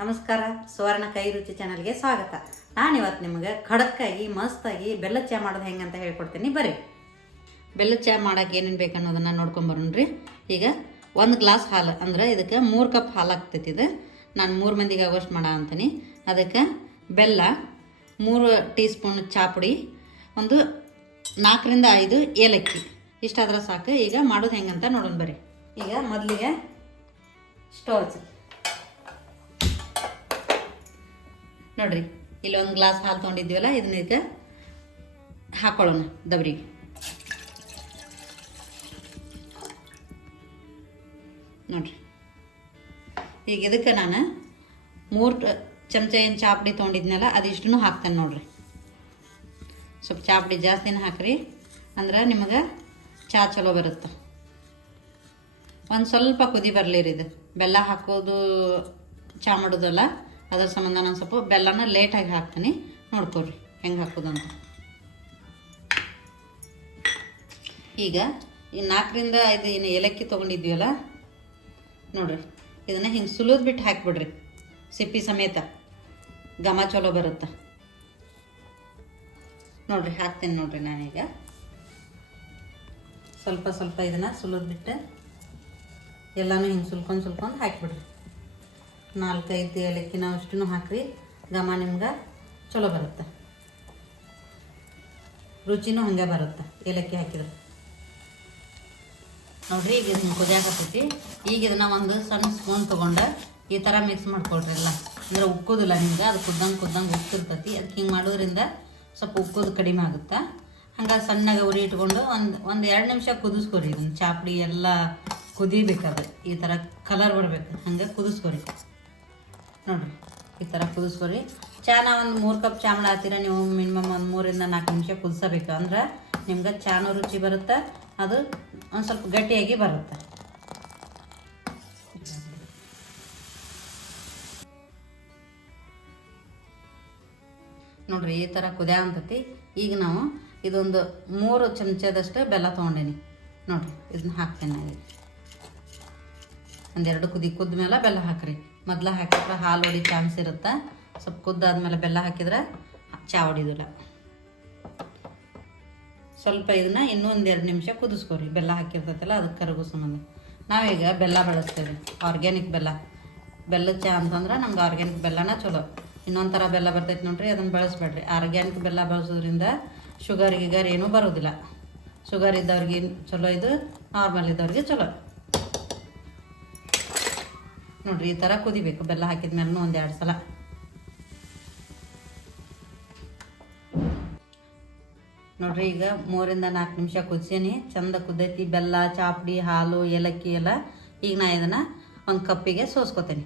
ನಮಸ್ಕಾರ, ಸುವರ್ಣ ಕೈ ರುಚಿ ಚಾನಲ್ಗೆ ಸ್ವಾಗತ. ನಾನು ಇವತ್ತು ನಿಮಗೆ ಖಡಕ್ಕಾಗಿ, ಮಸ್ತಾಗಿ ಬೆಲ್ಲದ ಚಹಾ ಮಾಡೋದು ಹೆಂಗೆ ಅಂತ ಹೇಳ್ಕೊಡ್ತೀನಿ. ಬರ್ರಿ. ಬೆಲ್ಲದ ಚಹಾ ಮಾಡೋಕೆ ಏನೇನು ಬೇಕು ಅನ್ನೋದನ್ನು ನೋಡ್ಕೊಂಬರೋಣ್ರಿ ಈಗ ಒಂದು ಗ್ಲಾಸ್ ಹಾಲು, ಅಂದ್ರೆ ಇದಕ್ಕೆ ಮೂರು ಕಪ್ ಹಾಲು ಆಗ್ತೈತಿ ಇದು. ನಾನು ಮೂರು ಮಂದಿಗೆ ಆಗೋಷ್ಟು ಮಾಡ ಅಂತೀನಿ. ಅದಕ್ಕೆ ಬೆಲ್ಲ, ಮೂರು ಟೀ ಸ್ಪೂನ್ ಚಹಾ ಪುಡಿ, ಒಂದು ನಾಲ್ಕರಿಂದ ಐದು ಏಲಕ್ಕಿ. ಇಷ್ಟಾದ್ರೆ ಸಾಕು. ಈಗ ಮಾಡೋದು ಹೆಂಗಂತ ನೋಡೋಣ ಬರ್ರಿ. ಈಗ ಮೊದಲಿಗೆ ಸ್ಟವ್ ನೋಡ್ರಿ, ಇಲ್ಲಿ ಒಂದು ಗ್ಲಾಸ್ ಹಾಲು ತೊಗೊಂಡಿದ್ವಲ್ಲ ಇದನ್ನ ಇದಕ್ಕೆ ಹಾಕೊಳ್ಳೋಣ ದಬ್ರಿಗೆ. ನೋಡ್ರಿ, ಈಗ ಇದಕ್ಕೆ ನಾನು ಮೂರು ಚಮಚ ಏನು ಚಾಪುಡಿ ತೊಗೊಂಡಿದ್ನಲ್ಲ ಅದಿಷ್ಟು ಹಾಕ್ತಾನೆ ನೋಡ್ರಿ. ಸ್ವಲ್ಪ ಚಾಪುಡಿ ಜಾಸ್ತಿನ ಹಾಕ್ರಿ, ಅಂದ್ರೆ ನಿಮಗೆ ಚಹಾ ಚಲೋ ಬರುತ್ತೆ. ಒಂದು ಸ್ವಲ್ಪ ಕುದಿ ಬರಲಿ ರೀ ಇದು. ಬೆಲ್ಲ ಹಾಕೋದು ಚಹಾ ಮಾಡೋದಲ್ಲ ಅದ್ರ ಸಂಬಂಧ ನಾನು ಸ್ವಲ್ಪ ಬೆಲ್ಲನ ಲೇಟಾಗಿ ಹಾಕ್ತೀನಿ. ನೋಡ್ಕೊಳ್ರಿ, ಹೆಂಗೆ ಹಾಕೋದಂತ. ಈಗ ಈ ನಾಲ್ಕರಿಂದ ಐದು ಏನು ಏಲಕ್ಕಿ ತೊಗೊಂಡಿದ್ವಲ್ಲ ನೋಡ್ರಿ, ಇದನ್ನು ಹಿಂಗೆ ಸುಲಿದು ಬಿಟ್ಟು ಹಾಕಿಬಿಡ್ರಿ. ಸಿಪ್ಪಿ ಸಮೇತ. ಘಮ ಚಲೋ ಬರುತ್ತೆ. ನೋಡ್ರಿ, ಹಾಕ್ತೀನಿ ನೋಡ್ರಿ ನಾನೀಗ. ಸ್ವಲ್ಪ ಸ್ವಲ್ಪ ಇದನ್ನು ಸುಲಿದು ಬಿಟ್ಟು ಎಲ್ಲನೂ ಹಿಂಗೆ ಸುಲ್ಕೊಂಡು ಸುಲ್ಕೊಂಡು ಹಾಕಿಬಿಡ್ರಿ. ನಾಲ್ಕೈದು ಏಲಕ್ಕಿನ ಅಷ್ಟು ಹಾಕ್ರಿ. ಘಮ ನಿಮ್ಗೆ ಚಲೋ ಬರುತ್ತೆ. ರುಚಿನೂ ಹಂಗೆ ಬರುತ್ತೆ ಏಲಕ್ಕಿ ಹಾಕಿದ್ರೆ. ನೋಡ್ರಿ, ಈಗ ಇದನ್ನ ಕುದಿಯಾಕತ್ತೈತಿ ಈಗ ಇದನ್ನ ಒಂದು ಸಣ್ಣ ಸ್ಪೂನ್ ತೊಗೊಂಡು ಈ ಥರ ಮಿಕ್ಸ್ ಮಾಡ್ಕೊಳ್ರಿ ಎಲ್ಲ. ಅಂದರೆ ಉಕ್ಕೋದಿಲ್ಲ ನಿಮ್ಗೆ, ಅದು ಕುದ್ದಂಗೆ ಕುದ್ದಂಗೆ ಉಕ್ಕಿರ್ತೈತಿ. ಅದಕ್ಕೆ ಹಿಂಗೆ ಮಾಡೋದ್ರಿಂದ ಸ್ವಲ್ಪ ಉಕ್ಕೋದು ಕಡಿಮೆ ಆಗುತ್ತೆ? ಹಂಗೆ ಸಣ್ಣಗೆ ಉರಿ ಇಟ್ಕೊಂಡು ಒಂದು ಒಂದು ಎರಡು ನಿಮಿಷ ಕುದಿಸ್ಕೊರಿ. ಇದನ್ನ ಚಾಪುಡಿ ಎಲ್ಲ ಕುದಿಬೇಕದು. ಈ ಥರ ಕಲರ್ ಬರಬೇಕು. ಹಂಗೆ ಕುದಿಸ್ಕೊರಿ. ನೋಡ್ರಿ ಈ ಥರ ಕುದಿಸ್ಕೊರಿ ಚಾನ ಒಂದು ಮೂರು ಕಪ್ ಚಾ ಹಾಕ್ತೀರ, ನೀವು ಮಿನಿಮಮ್ ಒಂದು ಮೂರಿಂದ ನಾಲ್ಕು ನಿಮಿಷ ಕುದಿಸಬೇಕು. ಅಂದ್ರೆ ನಿಮ್ಗೆ ಚಾನೂ ರುಚಿ ಬರುತ್ತೆ, ಅದು ಒಂದು ಸ್ವಲ್ಪ ಗಟ್ಟಿಯಾಗಿ ಬರುತ್ತೆ. ನೋಡ್ರಿ, ಈ ಥರ ಕುದಿಯ ಅಂತತಿ. ಈಗ ನಾವು ಇದೊಂದು ಮೂರು ಚಮಚದಷ್ಟು ಬೆಲ್ಲ ತೊಗೊಂಡೇನಿ. ನೋಡ್ರಿ, ಇದನ್ನ ಹಾಕ್ತೇನೆ. ಒಂದೆರಡು ಕುದಿ ಕುದ್ದ ಮೇಲೆ ಬೆಲ್ಲ ಹಾಕ್ರಿ. ಮೊದಲು ಹಾಕಿದ್ರೆ ಹಾಲು ಹೊಡಿ ಚಾನ್ಸ್ ಇರುತ್ತೆ. ಸ್ವಲ್ಪ ಕುದ್ದಾದ್ಮೇಲೆ ಬೆಲ್ಲ ಹಾಕಿದ್ರೆ ಚಾ ಹೊಡಿದಿಲ್ಲ ಸ್ವಲ್ಪ ಇದನ್ನ ಇನ್ನೂ ಒಂದೆರಡು ನಿಮಿಷ ಕುದಿಸ್ಕೊರಿ. ಬೆಲ್ಲ ಹಾಕಿರ್ತೈತಲ್ಲ, ಅದಕ್ಕೆ ಕರಗು ಸಂಬಂಧ. ನಾವೀಗ ಬೆಲ್ಲ ಬಳಸ್ತೇವೆ. ಆರ್ಗ್ಯಾನಿಕ್ ಬೆಲ್ಲ. ಬೆಲ್ಲದ ಚಾ ಅಂತಂದ್ರೆ ನಮ್ಗೆ ಆರ್ಗ್ಯಾನಿಕ್ ಬೆಲ್ಲನ ಚಲೋ. ಇನ್ನೊಂದು ಥರ ಬೆಲ್ಲ ಬರ್ತೈತೆ ನೋಡ್ರಿ, ಅದನ್ನು ಬಳಸ್ಬೇಡ್ರಿ. ಆರ್ಗ್ಯಾನಿಕ್ ಬೆಲ್ಲ ಬಳಸೋದ್ರಿಂದ ಶುಗರ್ ಗಿಗರ್ ಏನೂ ಬರೋದಿಲ್ಲ. ಶುಗರ್ ಇದ್ದವ್ರಿಗೆ ಚಲೋ ಇದು? ನಾರ್ಮಲ್ ಇದ್ದವ್ರಿಗೆ ಚಲೋ. ನೋಡ್ರಿ, ಈ ಥರ ಕುದಿಬೇಕು. ಬೆಲ್ಲ ಹಾಕಿದ ಮೇಲೆ ಒಂದು ಎರಡು ಸಲ. ನೋಡ್ರಿ, ಈಗ ಮೂರಿಂದ ನಾಲ್ಕು ನಿಮಿಷ ಕುದಿಸೀನಿ. ಚಂದ ಕುದೈತಿ, ಬೆಲ್ಲ, ಚಾಪುಡಿ, ಹಾಲು, ಏಲಕ್ಕಿ ಎಲ್ಲ. ಈಗ ನಾ ಇದನ್ನು ಒಂದು ಕಪ್ಪಿಗೆ ಸೋಸ್ಕೊತೀನಿ.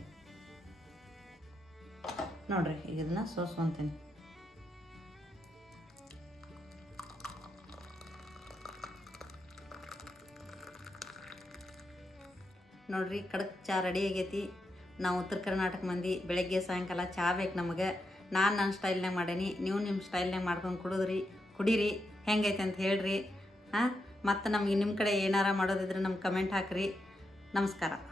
ನೋಡ್ರಿ, ಈಗ ಇದನ್ನ ಸೋಸ್ಕೊತೀನಿ. ನೋಡ್ರಿ ಕಡಕ್ ಚಾ ರೆಡಿ ಆಗೈತಿ. ನಾವು ಉತ್ತರ ಕರ್ನಾಟಕ ಮಂದಿ ಬೆಳಗ್ಗೆ ಸಾಯಂಕಾಲ ಚಾ ಬೇಕು ನಮಗೆ. ನಾನು ನನ್ನ ಸ್ಟೈಲ್ನಾಗ ಮಾಡೇನಿ, ನೀವು ನಿಮ್ಮ ಸ್ಟೈಲ್ನಾಗ ಮಾಡ್ಕೊಂಡು ಕುಡಿದ್ರಿ, ಕುಡೀರಿ, ಹೆಂಗೈತೆ ಅಂತ ಹೇಳ್ರಿ. ಹಾಂ, ಮತ್ತು ನಮಗೆ ನಿಮ್ಮ ಕಡೆ ಏನಾರ ಮಾಡೋದಿದ್ರೆ ನಮ್ಗೆ ಕಮೆಂಟ್ ಹಾಕ್ರಿ. ನಮಸ್ಕಾರ.